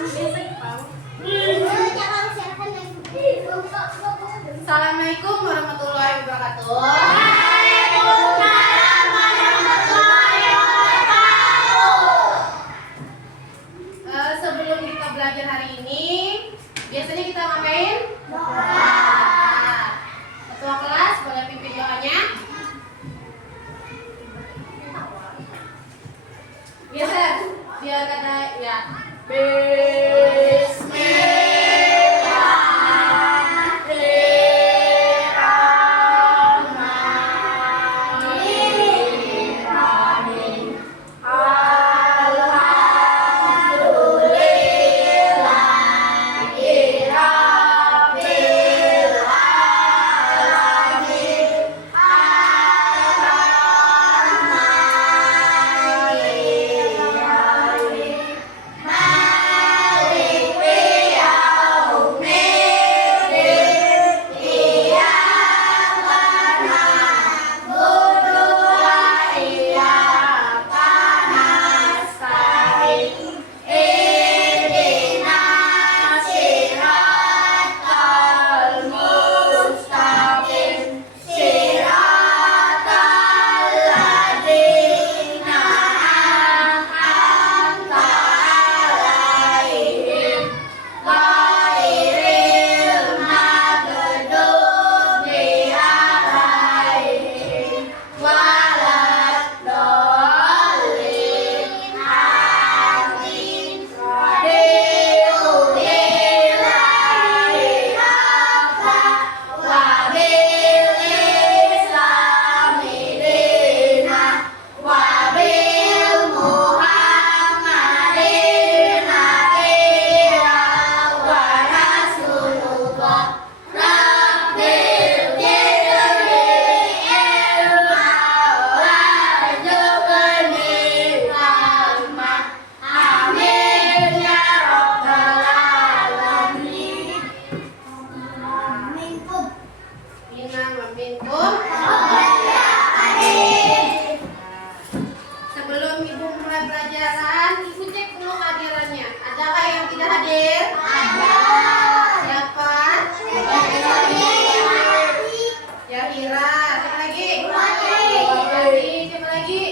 Assalamualaikum warahmatullahi wabarakatuh. Waalaikumsalam warahmatullahi wabarakatuh. Sebelum kita belajar hari ini, biasanya kita ngapain? Doa. Ketua kelas boleh pimpin doanya? Biasa, biar kata ya. Sebelum ibu mulai pelajaran, ibu cek dulu kehadirannya. Adakah yang tidak hadir? Ada. Siapa? Yahira. Siapa lagi? Siapa lagi?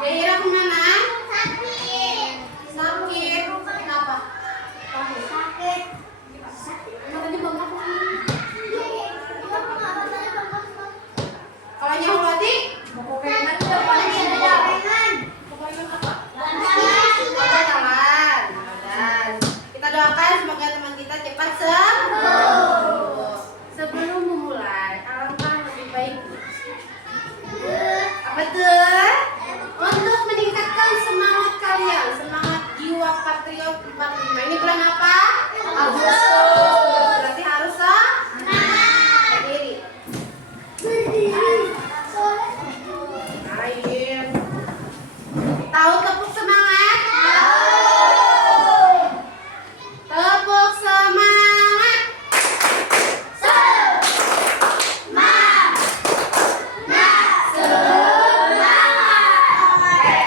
Yahira kemana? Sakit. Sakit apa? Matanya bengkak. Kalau Nyahulati? Kita doakan semoga teman kita cepat sembuh. Sebelum memulai, alangkah lebih baik apa tuh? Untuk meningkatkan semangat kalian, semangat jiwa patriot 45. Ini bulan apa? Agustus. Berarti harus berdiri. Lain. Tahu tepuk semangat? Tepuk semangat.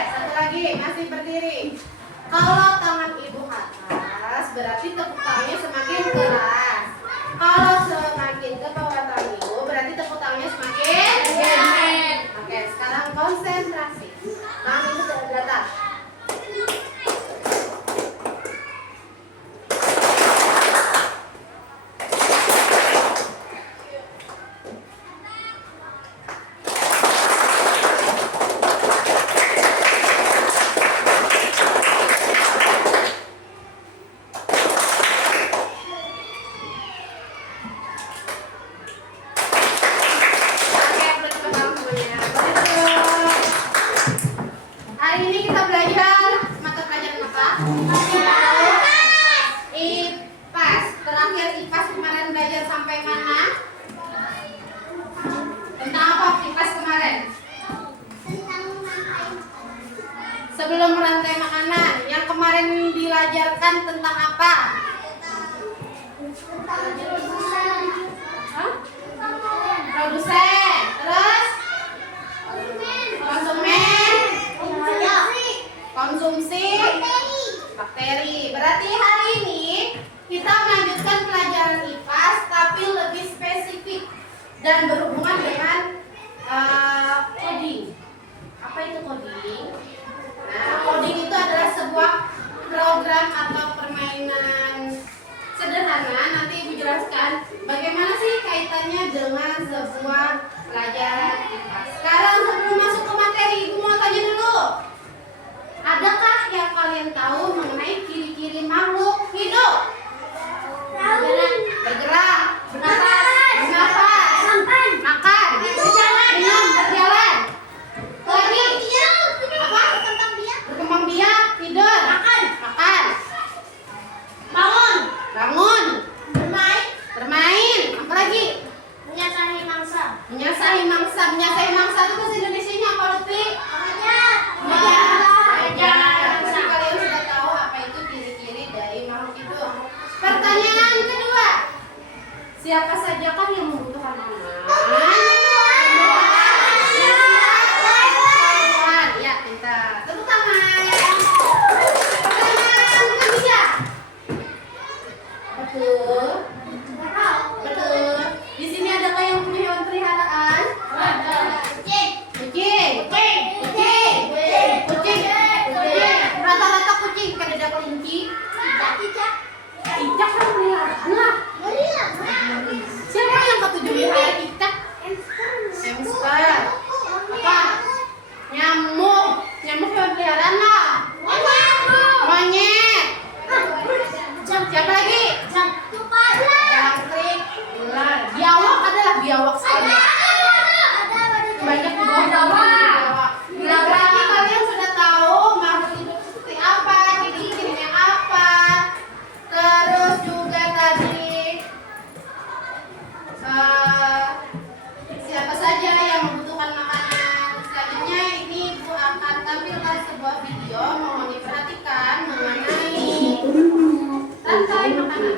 Satu lagi, masih berdiri. Kalau tangan ibu atas, berarti tepuk tangannya semakin keras. Kalau semakin ke bawah tangan ibu, berarti tepuk tangannya semakin gendut. Oke, sekarang konsentrasi. Tangan ibu di atas. Hari ini kita belajar mata pelajaran apa? IPAS. Terakhir IPAS kemarin belajar sampai mana? Tentang apa IPAS kemarin? Sebelum rantai makanan. Yang kemarin diajarkan tentang apa? Produsen. Terus? Konsumen. Konsumsi. bakteri. Berarti hari ini kita melanjutkan pelajaran IPAS tapi lebih spesifik dan berhubungan dengan coding. Apa itu coding? Nah, coding itu adalah sebuah program atau permainan sederhana. Nanti Ibu jelaskan bagaimana sih kaitannya dengan sebuah pelajaran IPAS. Sekarang sebelum masuk ke materi, Ibu mau tanya dulu. Adakah yang kalian tahu mengenai ciri-ciri makhluk hidup? Bergerak, bernafas, makan, minum, berjalan. Lagi, apa? Berkembang biak, tidur, makan, bangun, bermain, apa lagi? Menyasahi mangsa. Menyasahi mangsa itu bahasa Indonesianya apa, Lutfi? Berarti kalian sudah tahu apa itu ciri-ciri dari makhluk hidup. Pertanyaan kedua, siapa sajakah yang membutuhkan makan? Ya, pintar. Tepuk tangan. Pertanyaan ketiga. Betul. Di sini adakah yang punya hewan peliharaan? Kucing. Rata-rata kucing kan ada kelinci. Cicak kan peliharaan lah. Siapa yang ketujuh melihara cicak? Hamster. Apa? Nyamuk hewan peliharaan lah. Monyet. Siapa lagi? Jangkrik, ular. Biawak adalah biawak sekali. Banyak biawak. Berarti kalian sudah tahu makhluk hidup seperti apa, ciri-cirinya apa. Terus juga tadi siapa saja yang membutuhkan makanan. Selanjutnya ini Ibu akan tampilkan sebuah video, mohon diperhatikan mengenai rantai makanan.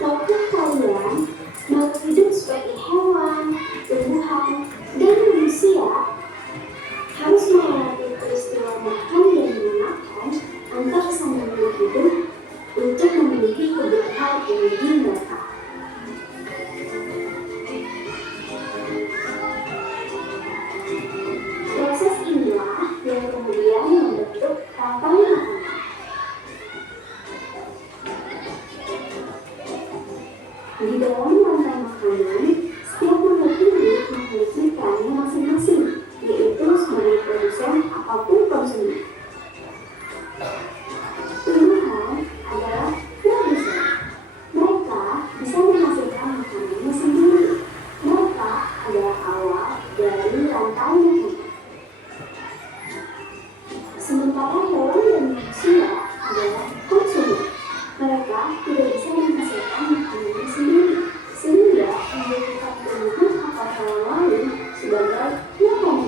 Tahukah kalian, makhluk hidup sebagai hewan, tumbuhan, dan manusia harus mengalami peristiwa makan dan memakan antar sama makhluk hidup untuk memenuhi kebutuhan energi mereka. Proses inilah yang kemudian membentuk rantai makanan. Di dalam rantai makanan, setiap makhluk hidup memiliki perannya masing-masing, yaitu sebagai produsen ataupun konsumen. Tumbuhan adalah produsen. Mereka bisa menghasilkan makanannya sendiri. Mereka adalah awal dari rantai makanan. Sementara hewan dan manusia adalah konsumen. Mereka tidak bisa menghasilkan makanannya sendiri, sehingga membutuhkan tumbuhan atau hewan lain sebagai makanan.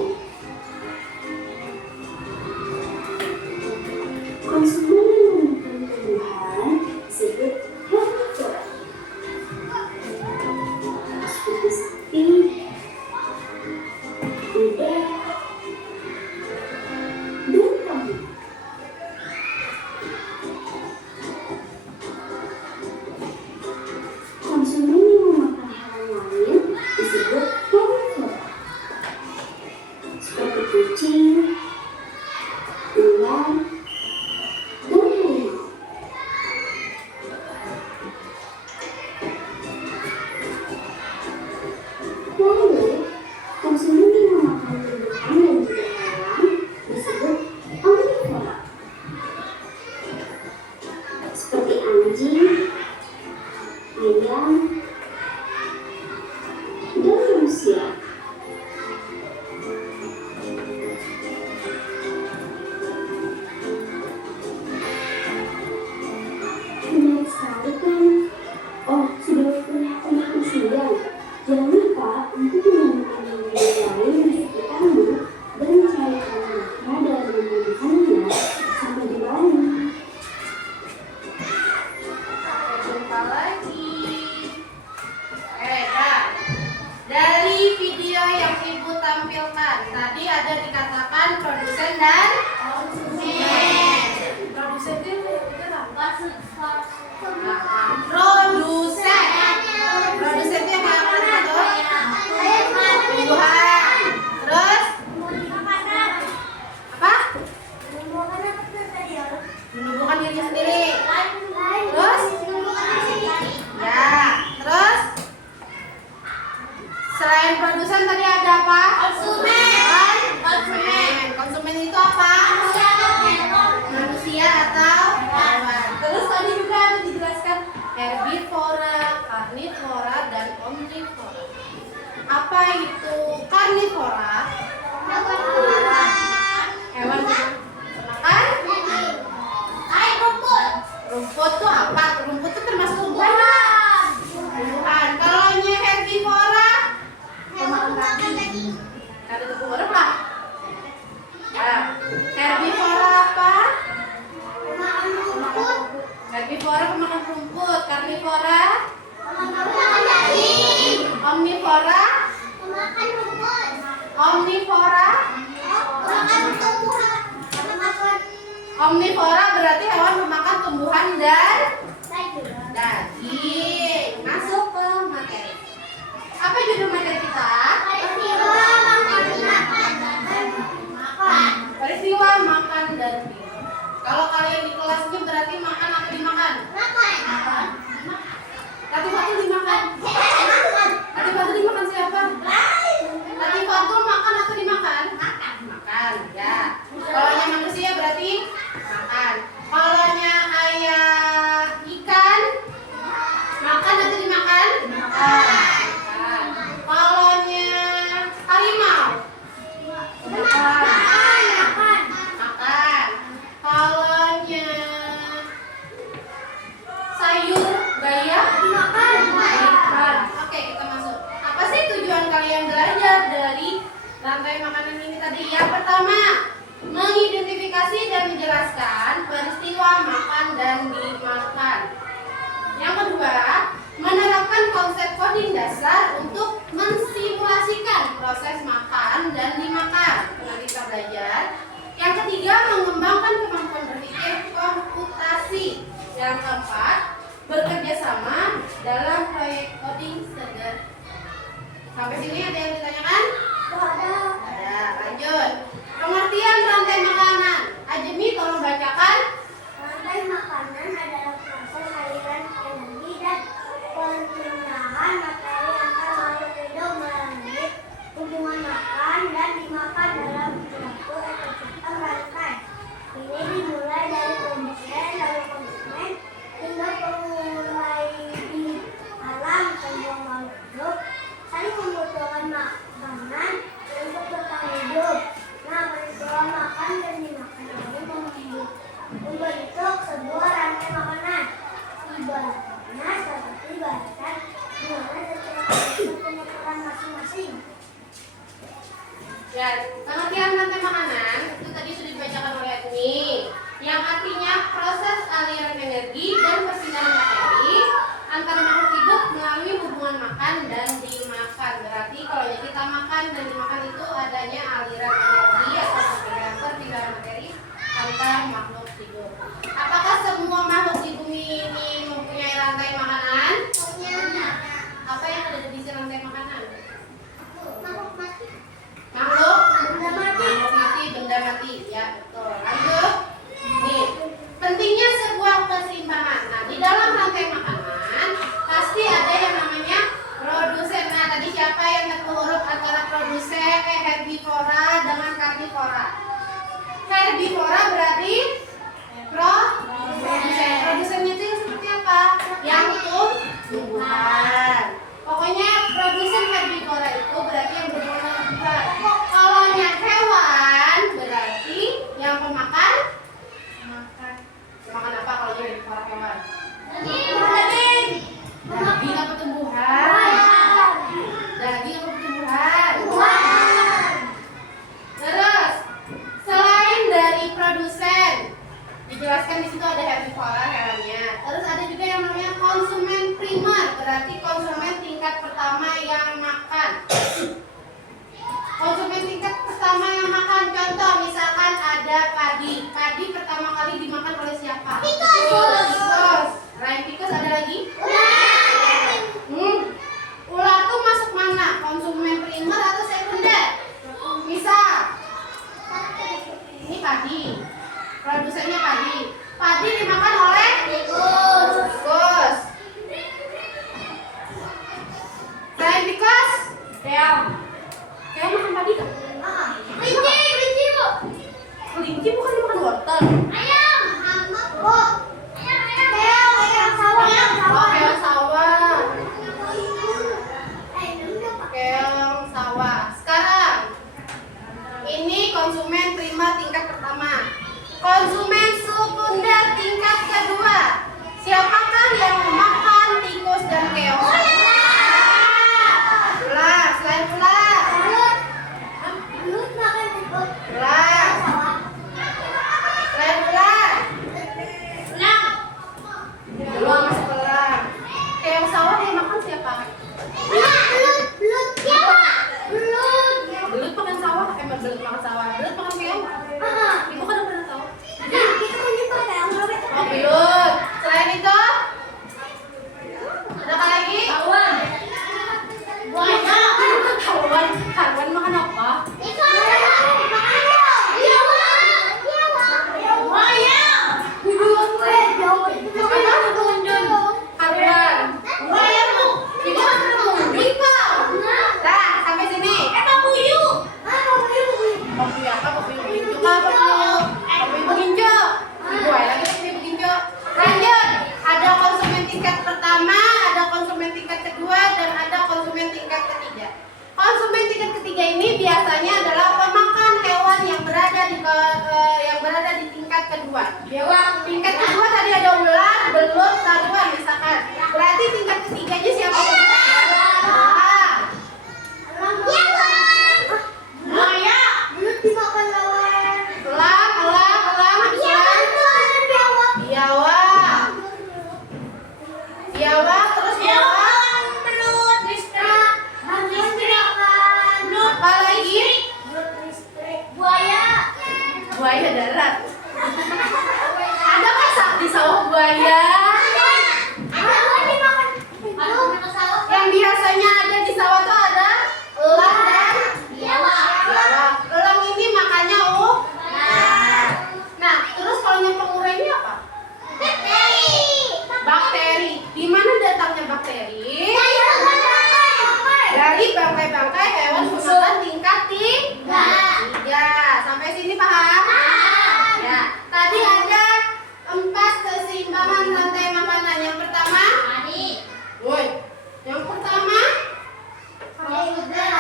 Konsumen yang memakan tumbuhan disebut herbivora, seperti sapi, kuda, dan kambing. Konsumen yang memakan hewan lain disebut herbivora, seperti kucing, ular, dan harimau. Lalu, konsumen yang memakan tumbuhan dan juga hewan disebut omnivora, seperti anjing, ayam, dan manusia. Produsen. Produsen itu yang kayak mana tuh? Tumbuhan. Terus apa? Menumbuhkan dirinya sendiri. Terus? Ya. Terus? Selain produsen tadi ada apa? Konsumen. Konsumen. Konsumen itu apa? Manusia atau hewan. Terus tadi juga ada dijelaskan herbivora, karnivora, dan omnivora. Apa itu karnivora? Hewan makan rumput tuh apa? Rumput tuh termasuk tumbuhan nggak? Tumbuhan. Kalau nya herbivora, ada tepung urap lah. Ya. Herbivora apa? Herbivora pemakan rumput. Karnivora, omnivora, omnivora. Omnivora berarti hewan pemakan tumbuhan dan daging. Masuk ke materi. Apa judul materi kita? Peristiwa makan dan minum. Kalau kalian di kelas ini berarti makan atau dimakan? Makan. Latifah dimakan. Latifah dimakan siapa? Latifah makan atau dimakan? Makan, ya. Kalau nya manusia berarti makan. Kalau nya kayak ikan, makan atau dimakan? Makan. Kalau nya harimau, makan. Kalau nya sayur bayam, makan. Oke, kita masuk. Apa sih tujuan kalian belajar dari rantai makanan ini tadi? Yang pertama, mengidentifikasi dan menjelaskan peristiwa makan dan dimakan. Yang kedua, menerapkan konsep coding dasar untuk mensimulasikan proses makan dan dimakan. Pernah kita belajar. Yang ketiga, mengembangkan kemampuan berpikir komputasi. Yang keempat, bekerja sama dalam proyek coding sederhana. Sampai sini ada yang ditanyakan? Ada. Lanjut. Pengertian rantai makanan. Ajemi tolong bacakan. Rantai makanan adalah proses aliran energi dan perpindahan materi antar makhluk hidup melalui hubungan makan dan dimakan dalam suatu ekosistem rantai. Ini dimulai dari produsen lalu konsumen hingga pengulai di alam. Semua makhluk hidup saling membutuhkan makanan untuk bertahan hidup. Nah, peristiwa makan dan dimakan ini membentuk sebuah rantai makanan. Ibaratnya seperti barisan di mana setiap barisan punya peran masing-masing. Ya, pengertian rantai makanan itu tadi sudah dibacakan oleh Agni, yang artinya proses aliran energi dan perpindahan materi antara makhluk hidup melalui hubungan makan dan dimakan. Berarti kalau kita makan dan dimakan itu adanya aliran energi atau perpindahan materi antar makhluk hidup. Apakah semua makhluk di bumi ini mempunyai rantai makanan? Apa yang ada di sisi rantai makanan? Makhluk mati. Makhluk Benda mati. benda mati, ya betul. Lanjut. Nih, pentingnya sebuah keseimbangan. Nah, di dalam rantai makanan pasti ada yang namanya produsen. Nah, tadi siapa yang terhuruf antara produsen herbivora dengan karnivora? Herbivora berarti produsen. Produsennya itu yang seperti apa? Yang tumbuhan. Pokoknya produsen herbivora itu berarti yang berhubungan dengan tumbuhan. Kalau yang hewan berarti yang pemakan makan apa kalau yang herbivora hewan? Daging apa tumbuhan? Daging apa tumbuhan? Terus selain dari produsen, dijelaskan di situ ada herbivora hewannya. Terus ada juga yang namanya konsumen primer, berarti konsumen tingkat pertama yang makan. Konsumen tingkat pertama yang makan, contoh misalkan ada padi. Padi pertama kali dimakan oleh siapa? Tikus. Tikus. buaya. Yang biasanya ada di sawah tuh ada elang dan biawak. Elang ini makannya Nah, terus kalau yang pengurai ini apa? Bakteri. Di mana datangnya bakteri? Dari bangkai-bangkai hewan pemakan tingkat 3. Sampai sini paham? Ya. Tadi ada 4 keseimbangan rantai makanan. Yang pertama, woi. Yang pertama, produsen.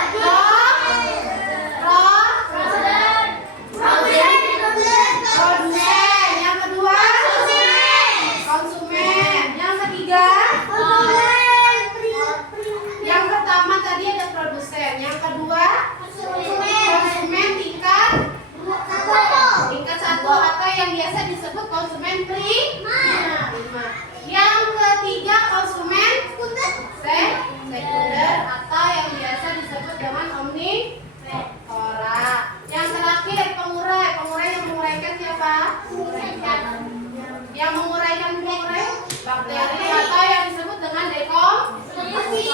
Yang kedua, konsumen. Yang ketiga, yang pertama tadi ada produsen. Yang kedua, konsumen tingkat 1 atau yang biasa disebut konsumen prima. Yang ketiga, konsumen sekunder atau yang biasa disebut dengan omnivora. Yang terakhir, pengurai. Pengurai yang menguraikan siapa? Yang menguraikan bakteri atau yang disebut dengan dekomposisi.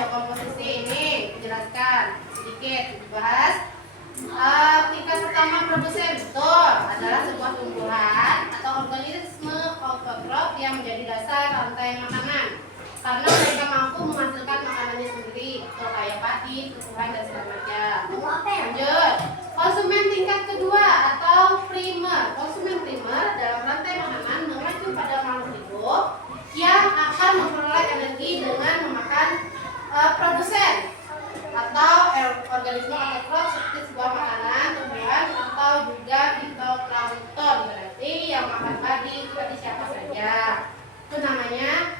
Dekomposisi ini dijelaskan sedikit dibahas. Tingkat pertama produsen, betul, adalah sebuah tumbuhan atau organisme autotrof yang menjadi dasar rantai makanan karena mereka mampu menghasilkan makanannya sendiri, kayak padi, tumbuhan dan segala macam. Lanjut, konsumen tingkat kedua atau primer. Konsumen primer dalam rantai makanan mengacu pada makhluk hidup yang akan memperoleh energi dengan memakan produsen atau organisme autotrof seperti sebuah makanan, tumbuhan atau juga fitoplankton, berarti yang makan padi siapa saja. Itu namanya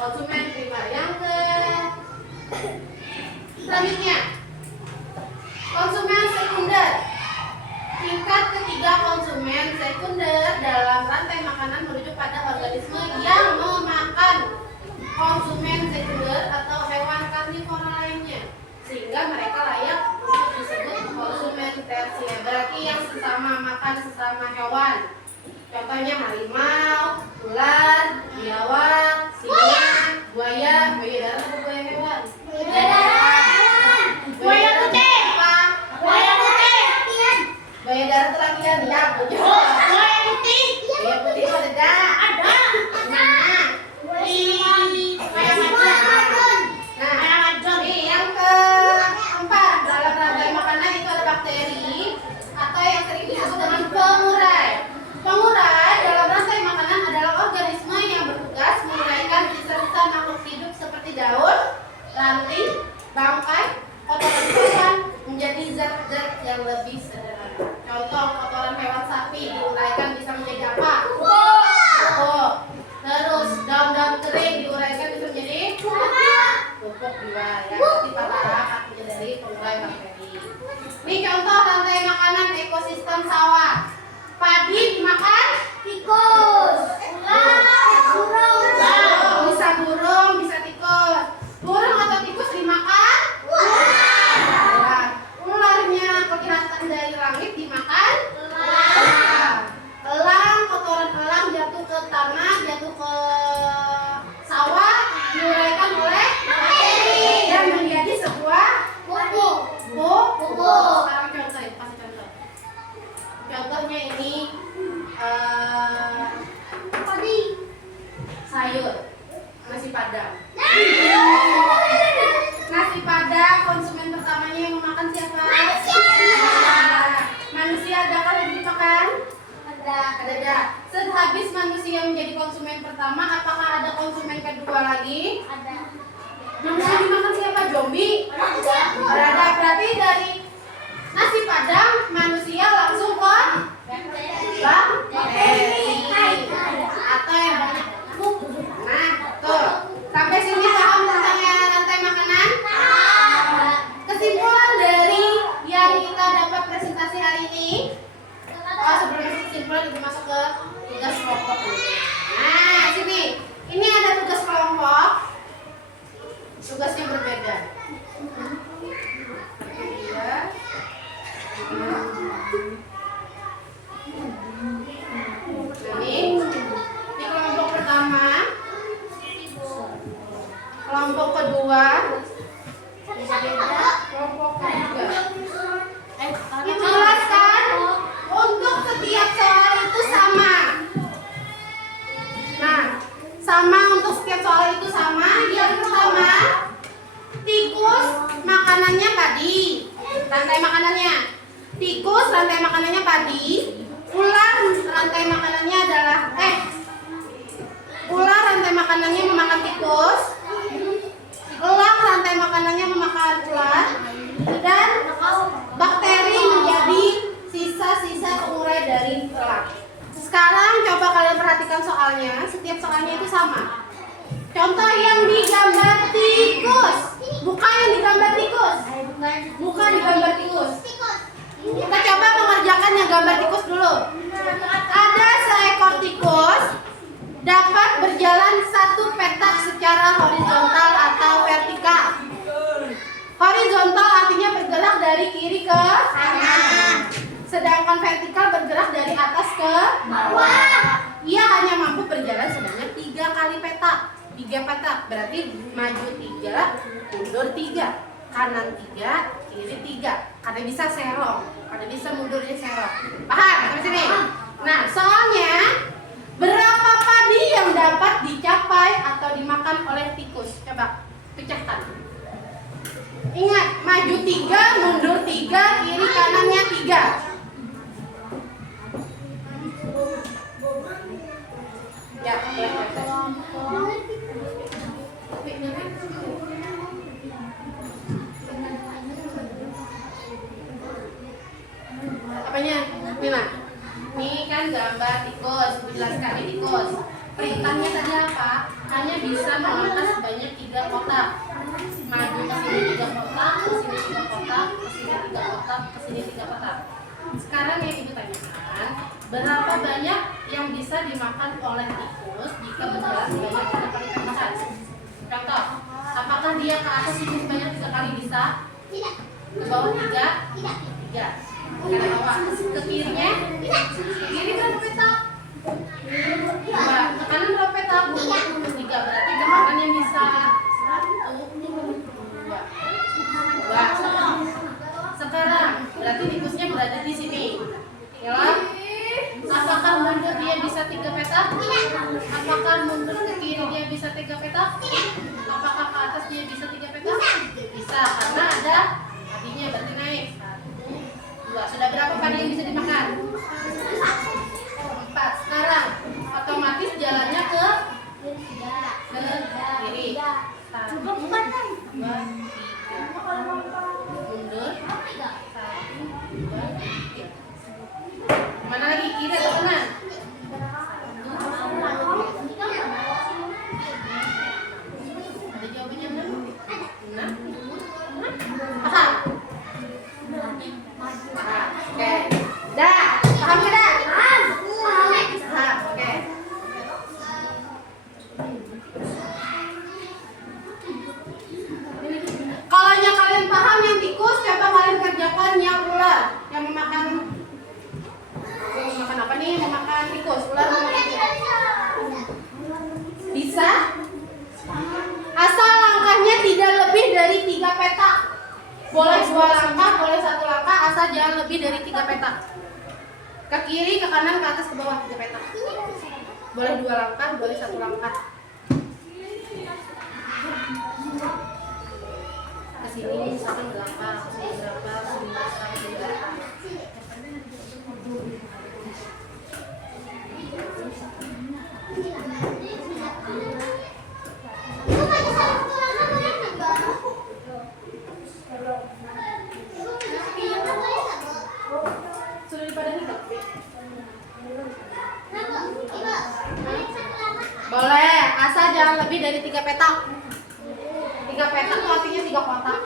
konsumen primer. Yang selanjutnya, konsumen sekunder. Tingkat ketiga, konsumen sekunder dalam rantai makanan merujuk pada organisme yang memakan konsumen sekunder atau hewan karnivora lainnya, sehingga mereka layak untuk disebut konsumen tersier. Berarti yang sesama makan sesama hewan. Contohnya harimau, ular, biawak, singa, buaya darat atau buaya hewan? Buaya putih. Buaya darat latihan ya. Buaya putih itu ada. Mana? Yang keempat, dalam rantai makanan itu ada bakteri atau yang sering disebut dengan pengurai. Pengurai dalam rantai makanan adalah organisme yang bertugas menguraikan sisa-sisa makhluk hidup seperti daun, ranting, bangkai, kotoran hewan menjadi zat-zat yang lebih sederhana. Contoh, kotoran hewan sapi diuraikan bisa menjadi apa? Pupuk. Terus daun-daun kering diuraikan bisa menjadi pupuk juga ya. Berarti pada artinya dari pengurai bakteri. Ini contoh rantai makanan ekosistem sawah. Padi dimakan tikus. Bisa burung, bisa tikus. Burung atau tikus dimakan ular. Ularnya kelihatan dari langit dimakan elang. Kotoran elang jatuh ke tanah, jatuh ke sawah, diuraikan oleh bakteri dan menjadi sebuah pupuk. Sekarang contoh, kasih contoh. Contohnya ini sayur, nasi padang. Nasi padang, konsumen pertamanya yang memakan siapa? Manusia. Adakah yang dimakan? Ada. Sehabis manusia menjadi konsumen pertama, apakah ada konsumen kedua lagi? Ada. Manusia dimakan siapa? Zombie? Ada. Berarti dari nasi padang manusia langsung ke bakteri atau yang banyak pupuk. Nah, tuh. Sampai sini paham tentang rantai makanan? Kesimpulan dari yang kita dapat presentasi hari ini. Sebelum kesimpulan kita masuk ke tugas kelompok. Nah, sini. Ini ada tugas kelompok. Tugasnya berbeda. Ya. kedua kelompok ketiga. Dijelaskan untuk setiap soal itu sama. Nah, sama untuk setiap soal itu sama. Yang pertama, tikus makanannya padi. Rantai makanannya. Tikus rantai makanannya padi. Ular rantai makanannya adalah ular rantai makanannya memakan tikus. Elang rantai makanannya memakan ular. Dan bakteri menjadi sisa-sisa urai dari elang. Sekarang coba kalian perhatikan soalnya. Setiap soalnya itu sama. Contoh yang digambar tikus. Bukan yang digambar tikus. Bukan digambar tikus. Kita coba mengerjakan yang gambar tikus dulu. Ada seekor tikus dapat berjalan satu petak secara horizontal atau vertikal. Horizontal artinya bergerak dari kiri ke kanan. Sedangkan vertikal bergerak dari atas ke bawah. Ia hanya mampu berjalan sebanyak 3 kali petak. 3 petak berarti maju 3, mundur 3, kanan 3, kiri 3. Ada bisa serong, ada bisa mundurnya serong. Paham sampai sini? Nah, soalnya berapa padi yang dapat dicapai atau dimakan oleh tikus? Coba pecahkan. Ingat, maju 3, mundur 3, kiri kanannya 3. Ya, apanya? Mima. Ini kan gambar tikus, jelaskan ini tikus. Perintahnya tadi apa? Hanya bisa melintas sebanyak 3 kotak. Maju ke sini 3 kotak, ke sini 3 kotak, ke sini 3 kotak, ke sini 3 kotak. Sekarang yang ibu tanyakan, berapa banyak yang bisa dimakan oleh tikus jika berjalan sebanyak 3 kali petakan? Contoh, apakah dia ke atas ini sebanyak 3 kali bisa? Tidak. Ke bawah 3? 3. Ke bawah, ke kirinya? Kiri berapa petak? 2. Ke kanan berapa petak? 3. Berarti ke kanannya bisa 2. Sekarang berarti tikusnya berada di sini. Ya. Apakah mundur dia bisa 3 petak? Apakah mundur ke kiri dia bisa 3 petak? Apakah ke atas dia bisa 3 petak? Bisa, karena ada padinya, berarti naik. 1, 2. Sudah berapa padi yang bisa dimakan? 4. Sekarang otomatis jalannya ke kiri. 1, 2, 3. Mundur. 1, 2, 3. Mana lagi, kiri atau kanan? 1. Ada jawabannya benar? Benar? Paham? Oke. Dah, paham ke dah? Paham. Oke. Kalau yang kalian paham yang tikus, coba kalian kerjakan yang ular, yang memakan apa nih? Memakan tikus, ular memakan tikus. Bisa? Asal langkahnya tidak lebih dari 3 petak. Boleh 2 langkah, boleh 1 langkah, asal jangan lebih dari 3 petak. Ke kiri, ke kanan, ke atas, ke bawah 3 petak. Boleh 2 langkah, boleh 1 langkah. Ke sini misalkan berapa, ke sini berapa, ke sini berapa, ke sini berapa. Sudah dipada nih, Kak? Boleh, asal jangan lebih dari 3 petak. 3 petak itu artinya 3 kotak.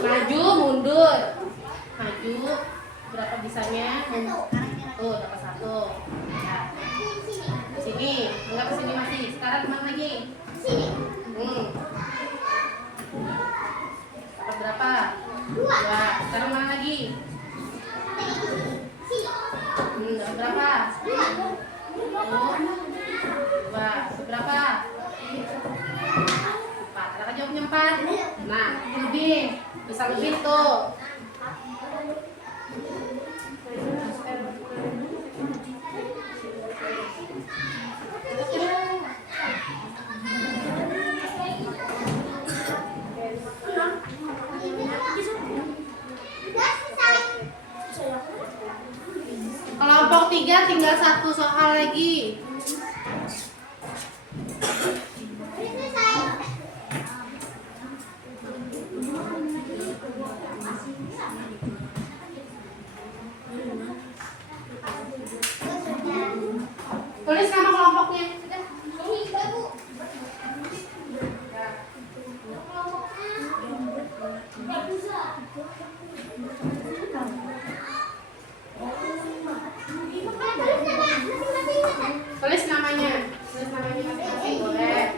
Maju, mundur. Maju, berapa bisanya? Tuh, dapat satu. Ya. Di sini, enggak ke sini masih. Sekarang kemana lagi? Sini. Dapat berapa? 2. Sekarang mana lagi? Sini. Dapat berapa? 2. Berapa? 4. Kakak jawabnya 4. Nah, lebih. Bisa lebih tuh. Udah selesai. Kelompok 3 tinggal 1 soal lagi. Udah selesai. Tulis nama kelompoknya. Sudah. Ini baru. Tulis namanya. Tulis namanya masing-masing boleh.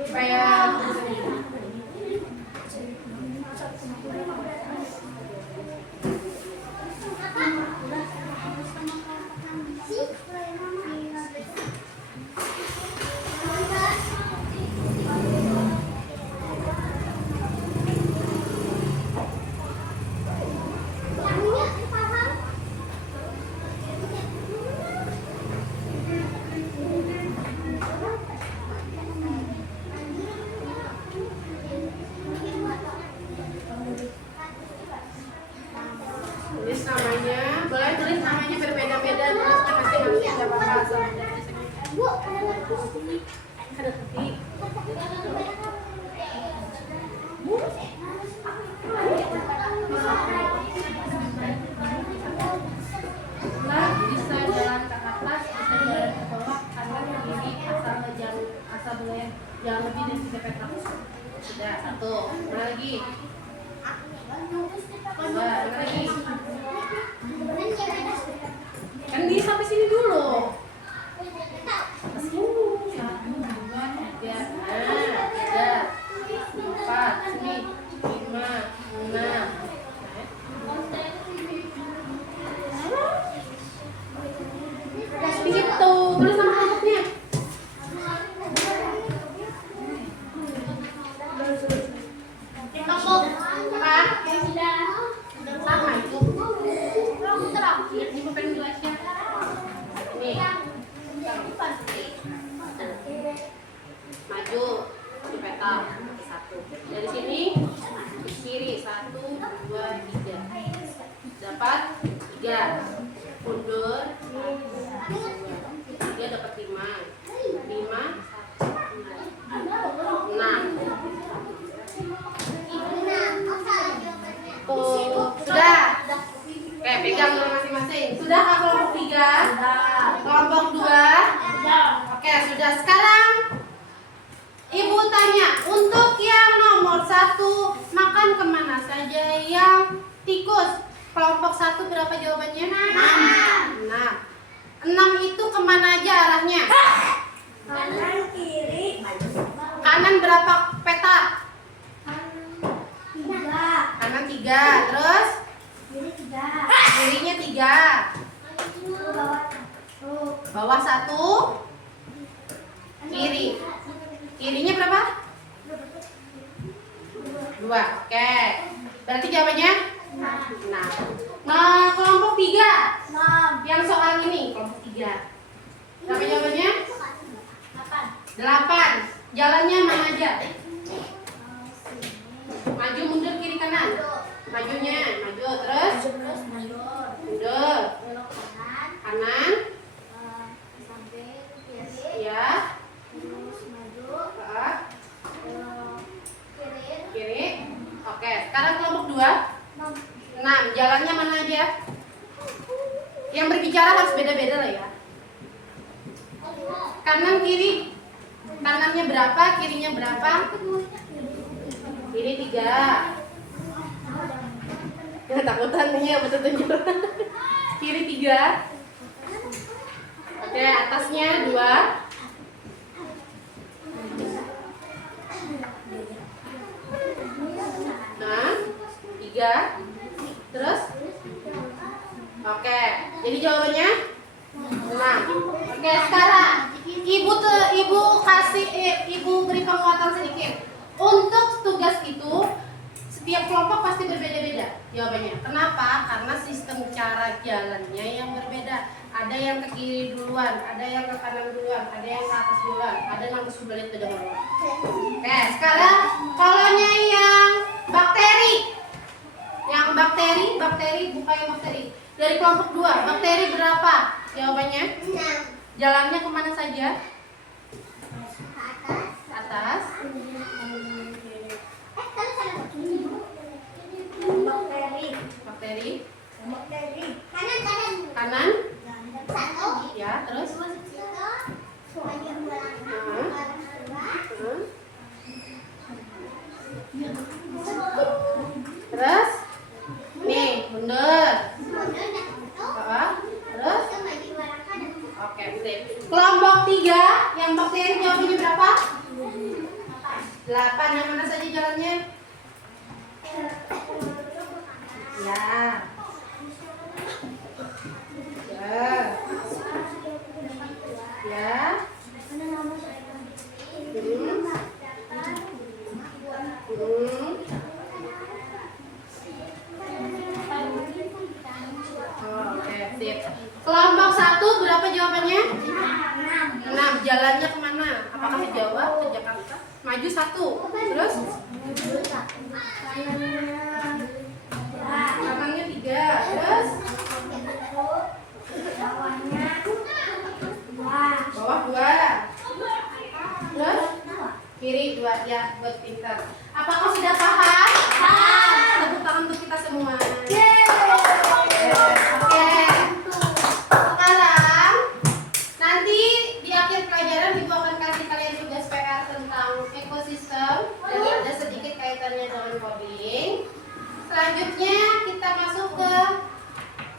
Supaya tulis namanya. Boleh tulis namanya berbeda-beda. Tulisnya masing-masing ada apa-apa. Bu, ada lagi. Ada ketik. Lah, bisa jalan ke atas, bisa jalan ke bawah, kanan kiri, asal boleh jangan lebih dari 3 petak. Sudah, 1. Mana lagi? 2. Mana lagi? Kan di sampai sini dulu. Ke sini. 1, 2, 3. Nah, 3, 4, sini. 5, 6. Begitu, tulis nama kelompoknya. Kelompok 4 sama itu. Terakhir di pulpen gelasnya. Nih. Maju di peta 1. Dari sini ke kiri 1, 2, 3. Dapat 3. Mundur. 3 dapat 5. 5, 6. Sudah. Oke, pegang dulu masing-masing. Sudah kak kelompok 3? Kelompok 2? Oke, sudah. Sekarang Ibu tanya, untuk yang nomor 1 makan kemana saja yang tikus? Kelompok 1 berapa jawabannya? 6. 6 itu kemana aja arahnya? Kanan kiri. Kanan berapa peta? 3. Kanan 3. Terus? Kiri 3. Kirinya 3. Bawah 1. Kiri. Kirinya berapa? 2. Oke. Berarti jawabannya 6. Nah, kelompok 3. Yang soal ini kelompok 3. Berapa jawabannya? 8. Jalannya mana aja? Maju, mundur, kiri, kanan. Majunya, maju terus. Mundur. Kanan. Ya. Kiri. Oke, sekarang kelompok 2. 6. Jalannya mana aja? Yang berbicara harus beda-beda lah ya. Kanan kiri. Kanannya berapa, kirinya berapa? Kiri 3. Ketakutan nih ya betul tunjuk. Kiri 3. Oke, atasnya 2. Nah, 3. Terus? Oke, jadi jawabannya 6. Oke, sekarang ibu kasih ibu beri penguatan sedikit. Untuk tugas itu setiap kelompok pasti berbeda-beda jawabannya. Kenapa? Karena sistem cara jalannya yang berbeda. Ada yang ke kiri duluan, ada yang ke kanan duluan, ada yang ke atas duluan, ada yang ke sebelah beda duluan. Oke, sekarang kalau yang bakteri. Yang bakteri bukan yang bakteri. Dari kelompok 2, bakteri berapa? Jawabannya? 6. Jalannya kemana saja? Atas. Bakteri. Kanan. Ya, terus. Terus. Nih, mundur. Terus. Oke, sip. Kelompok 3 yang bakteri jawabannya berapa? 8. Yang mana saja jalannya? Ya. Ya. Oke, sip. Kelompok 1 berapa jawabannya? 6. Jalannya kemana? Apakah ke Jawa, ke Jakarta? Maju 1. Terus? Kanannya 3. Terus? Bawah 2. Terus? Kiri 2. Ya, buat pintar. Apakah sudah paham? Tepuk tangan untuk kita semua. Oke. Sekarang nanti di akhir pelajaran Ibu akan kasih kalian tugas PR tentang ekosistem dan ada sedikit kaitannya dengan coding. Selanjutnya kita masuk ke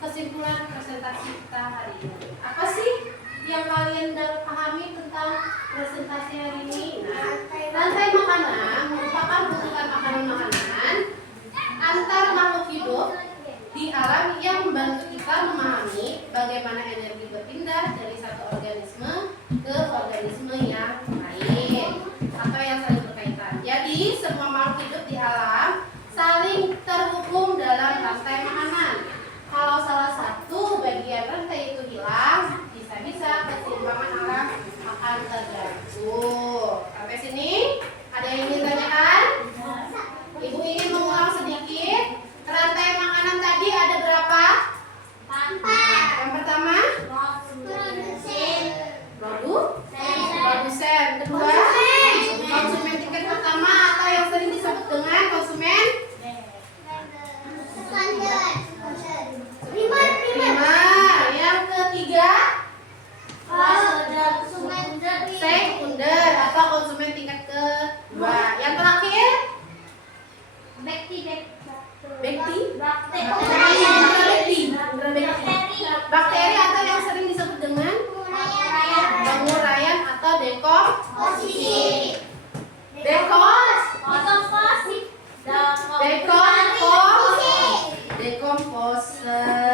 kesimpulan presentasi kita hari ini. Apa sih yang kalian dapat pahami tentang presentasi hari ini? Nah, rantai makanan merupakan hubungan makanan-makanan antar makhluk hidup di alam yang membantu kita memahami bagaimana energi berpindah dari satu organisme ke organisme yang lain atau yang saling berkaitan. Jadi semua makhluk hidup di alam saling terhubung dalam rantai makanan. Kalau salah satu bagian rantai itu hilang, bisa-bisa keseimbangan alam akan terganggu. Sampai sini ada yang ingin tanyakan? Ibu ingin mengulang sedikit. Rantai makanan tadi ada berapa? 4. Yang pertama? Produsen. Kedua? Konsumen tiket pertama atau yang sering disebut dengan konsumen? Lima. Yang ketiga? Sekunder atau konsumen tingkat kedua. Yang terakhir? Bakteri atau yang sering disebut dengan penguraian atau dekomposisi. Dekomposer.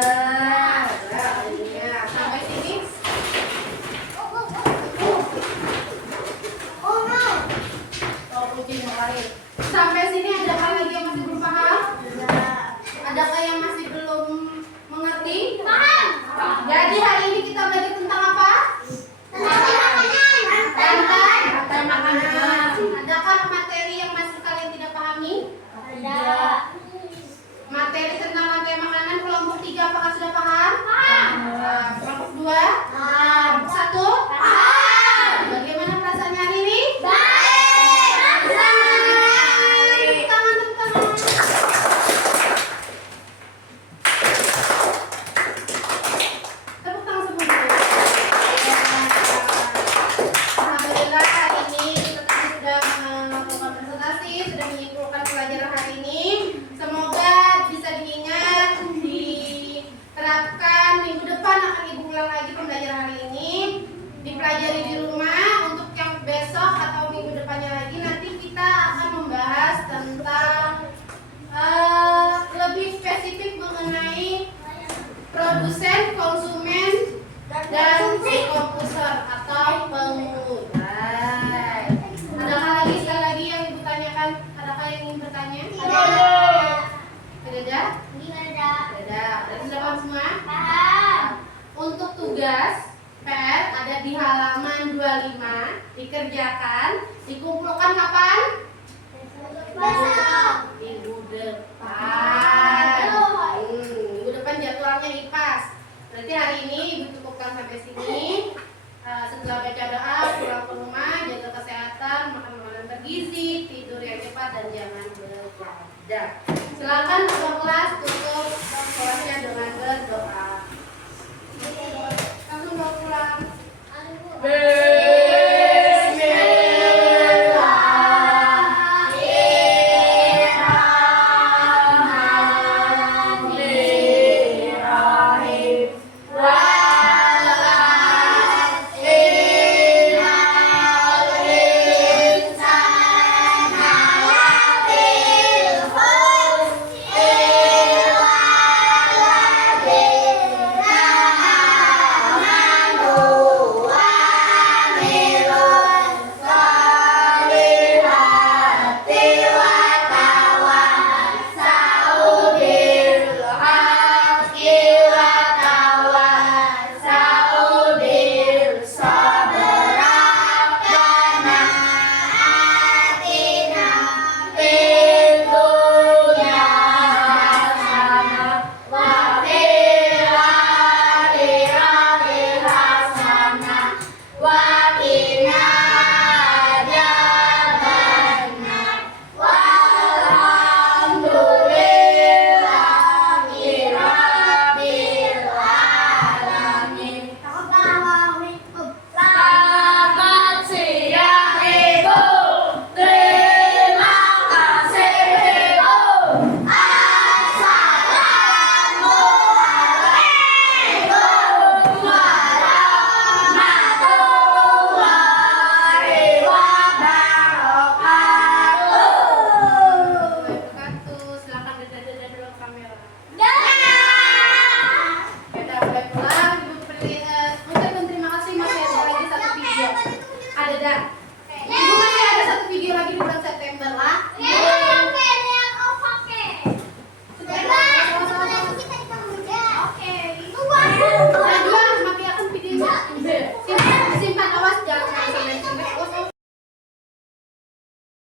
Sampai sini. Sampai sini adakah lagi yang masih belum paham? Adakah yang masih belum mengerti? Paham. Jadi hari ini kita belajar tentang apa? Rantai makanan. Adakah materi yang masih kalian tidak pahami? Ada. Ya. Silakan ketua kelas tutup kelasnya dengan berdoa. Langsung bawa pulang.